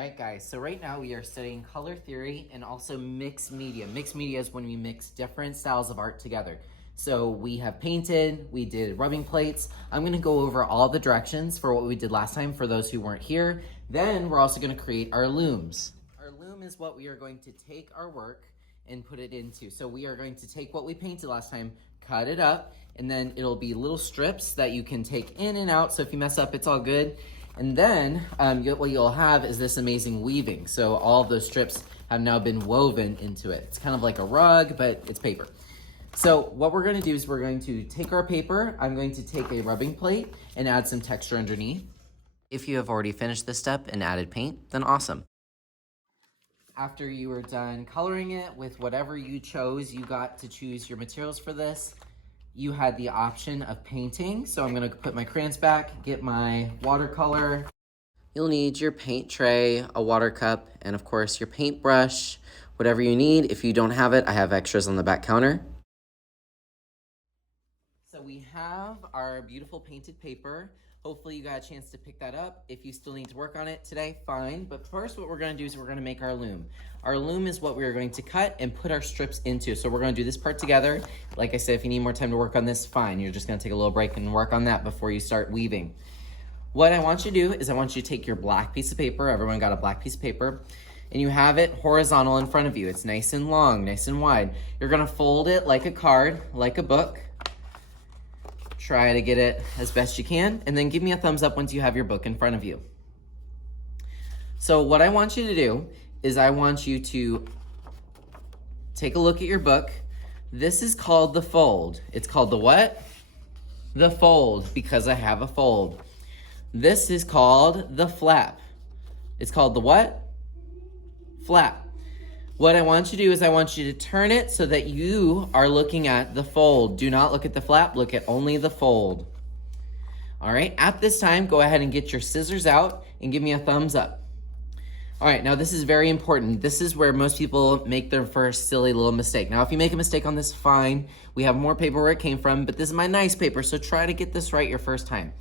right, guys, so right now we are studying color theory and also mixed media. Mixed media is when we mix different styles of art together. So we have painted, we did rubbing plates. I'm gonna go over all the directions for what we did last time for those who weren't here. Then we're also gonna create our looms. Our loom is what we are going to take our work and put it into. So we are going to take what we painted last time, cut it up, and then it'll be little strips that you can take in and out. So if you mess up, it's all good. And then what you'll have is this amazing weaving. So all of those strips have now been woven into it. It's kind of like a rug, but it's paper. So what we're gonna do is we're going to take our paper, I'm going to take a rubbing plate and add some texture underneath. If you have already finished this step and added paint, then awesome. After you were done coloring it with whatever you chose, you got to choose your materials for this. You had the option of painting, so I'm gonna put my crayons back, get my watercolor. You'll need your paint tray, a water cup, and of course your paintbrush, whatever you need. If you don't have it, I have extras on the back counter. So we have our beautiful painted paper. Hopefully you got a chance to pick that up. If you still need to work on it today, fine. But first what we're gonna do is we're gonna make our loom. Our loom is what we're going to cut and put our strips into. So we're gonna do this part together. Like I said, if you need more time to work on this, fine. You're just gonna take a little break and work on that before you start weaving. What I want you to do is I want you to take your black piece of paper. Everyone got a black piece of paper. And you have it horizontal in front of you. It's nice and long, nice and wide. You're gonna fold it like a card, like a book. Try to get it as best you can, and then give me a thumbs up once you have your book in front of you. So what I want you to do is I want you to take a look at your book. This is called the fold. It's called the what? The fold, because I have a fold. This is called the flap. It's called the what? Flap. What I want you to do is I want you to turn it so that you are looking at the fold. Do not look at the flap, look at only the fold. All right, at this time, go ahead and get your scissors out and give me a thumbs up. All right, now this is very important. This is where most people make their first silly little mistake. Now, if you make a mistake on this, fine. We have more paper where it came from, but this is my nice paper, so try to get this right your first time.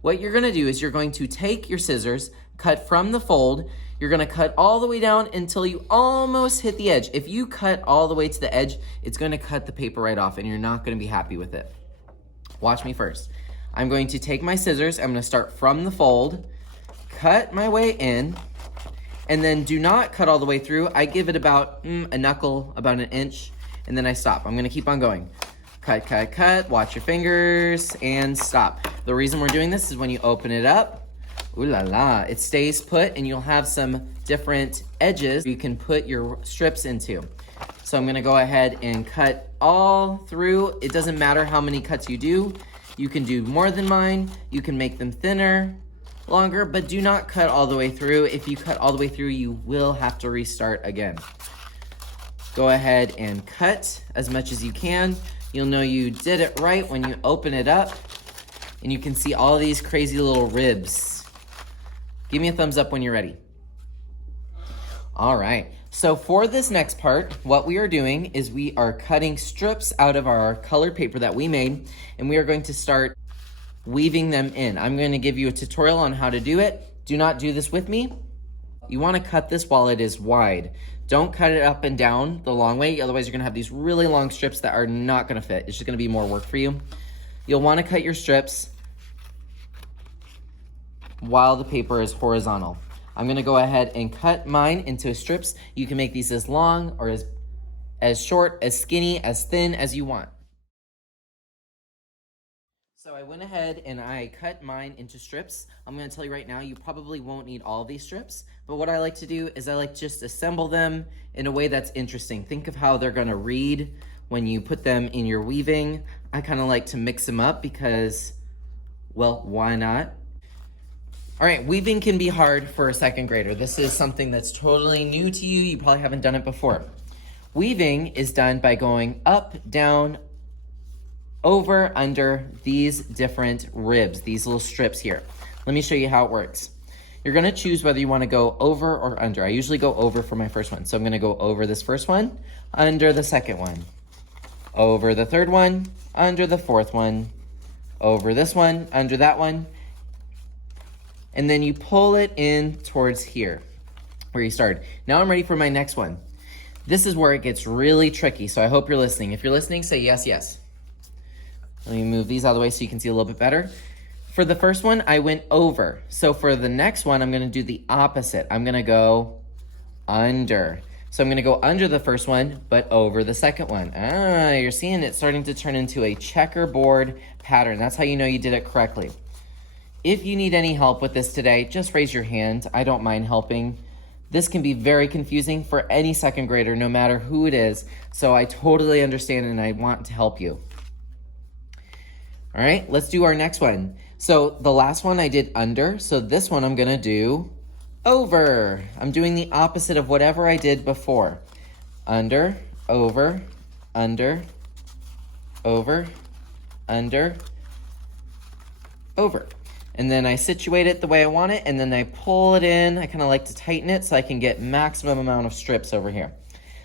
What you're gonna do is you're going to take your scissors, cut from the fold. You're gonna cut all the way down until you almost hit the edge. If you cut all the way to the edge, it's gonna cut the paper right off and you're not gonna be happy with it. Watch me first. I'm going to take my scissors, I'm gonna start from the fold, cut my way in, and then do not cut all the way through. I give it about a knuckle, about an inch, and then I stop. I'm gonna keep on going. Cut, cut, cut, watch your fingers, and stop. The reason we're doing this is when you open it up, ooh la la, it stays put and you'll have some different edges you can put your strips into. So I'm gonna go ahead and cut all through. It doesn't matter how many cuts you do. You can do more than mine. You can make them thinner, longer, but do not cut all the way through. If you cut all the way through, you will have to restart again. Go ahead and cut as much as you can. You'll know you did it right when you open it up and you can see all these crazy little ribs. Give me a thumbs up when you're ready. All right, so for this next part, what we are doing is we are cutting strips out of our colored paper that we made, and we are going to start weaving them in. I'm going to give you a tutorial on how to do it. Do not do this with me. You want to cut this while it is wide. Don't cut it up and down the long way, otherwise you're going to have these really long strips that are not going to fit. It's just going to be more work for you. You'll want to cut your strips while the paper is horizontal. I'm gonna go ahead and cut mine into strips. You can make these as long or as short, as skinny, as thin as you want. So I went ahead and I cut mine into strips. I'm gonna tell you right now, you probably won't need all of these strips, but what I like to do is I like just assemble them in a way that's interesting. Think of how they're gonna read when you put them in your weaving. I kind of like to mix them up because, well, why not? All right, weaving can be hard for a second grader. This is something that's totally new to you. You probably haven't done it before. Weaving is done by going up, down, over, under these different ribs, these little strips here. Let me show you how it works. You're gonna choose whether you wanna go over or under. I usually go over for my first one. So I'm gonna go over this first one, under the second one, over the third one, under the fourth one, over this one, under that one, and then you pull it in towards here. where you started. Now I'm ready for my next one. This is where it gets really tricky, so I hope you're listening. If you're listening, say yes, yes. Let me move these out of the way so you can see a little bit better. For the first one, I went over. So for the next one, I'm gonna do the opposite. I'm gonna go under. So I'm gonna go under the first one, but over the second one. Ah, you're seeing it starting to turn into a checkerboard pattern. That's how you know you did it correctly. If you need any help with this today, just raise your hand. I don't mind helping. This can be very confusing for any second grader, no matter who it is. So I totally understand and I want to help you. All right, let's do our next one. So the last one I did under, so this one I'm gonna do over. I'm doing the opposite of whatever I did before. Under, over, under, over, under, over. And then I situate it the way I want it, and then I pull it in. I kind of like to tighten it so I can get maximum amount of strips over here.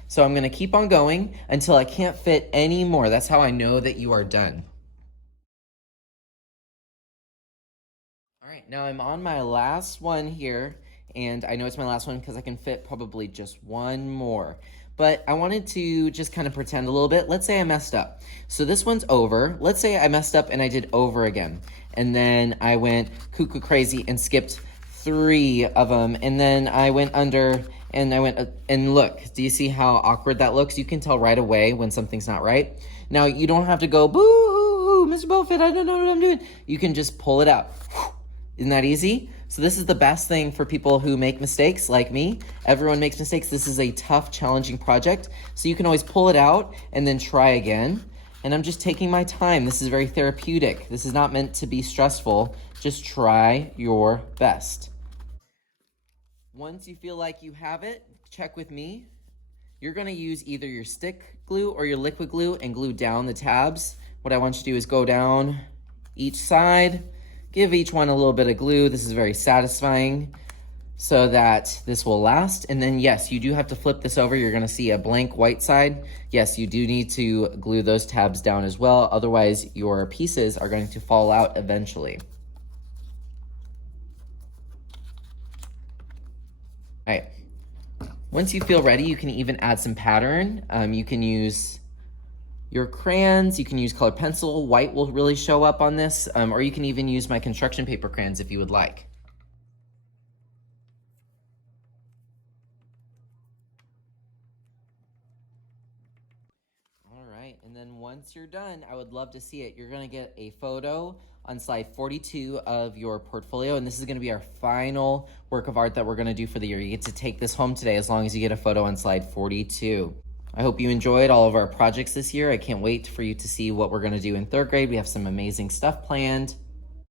So I'm gonna keep on going until I can't fit any more. That's how I know that you are done. All right, now I'm on my last one here, and I know it's my last one because I can fit probably just one more. But I wanted to just kind of pretend a little bit. Let's say I messed up. So this one's over. Let's say I messed up and I did over again. And then I went cuckoo crazy and skipped 3 of them. And then I went under and I went, and look, do you see how awkward that looks? You can tell right away when something's not right. Now, you don't have to go, boo-hoo, Mr. Bullfit, I don't know what I'm doing. You can just pull it out. Isn't that easy? So this is the best thing for people who make mistakes like me. Everyone makes mistakes. This is a tough, challenging project. So you can always pull it out and then try again. And I'm just taking my time. This is very therapeutic. This is not meant to be stressful. Just try your best. Once you feel like you have it, check with me. You're gonna use either your stick glue or your liquid glue and glue down the tabs. What I want you to do is go down each side, give each one a little bit of glue. This is very satisfying so that this will last. And then yes, you do have to flip this over. You're gonna see a blank white side. Yes, you do need to glue those tabs down as well. Otherwise, your pieces are going to fall out eventually. All right, once you feel ready, you can even add some pattern. You can use your crayons, you can use colored pencil, white will really show up on this, or you can even use my construction paper crayons if you would like. All right, and then once you're done, I would love to see it. You're gonna get a photo on slide 42 of your portfolio, and this is gonna be our final work of art that we're gonna do for the year. You get to take this home today as long as you get a photo on slide 42. I hope you enjoyed all of our projects this year. I can't wait for you to see what we're gonna do in 3rd grade. We have some amazing stuff planned.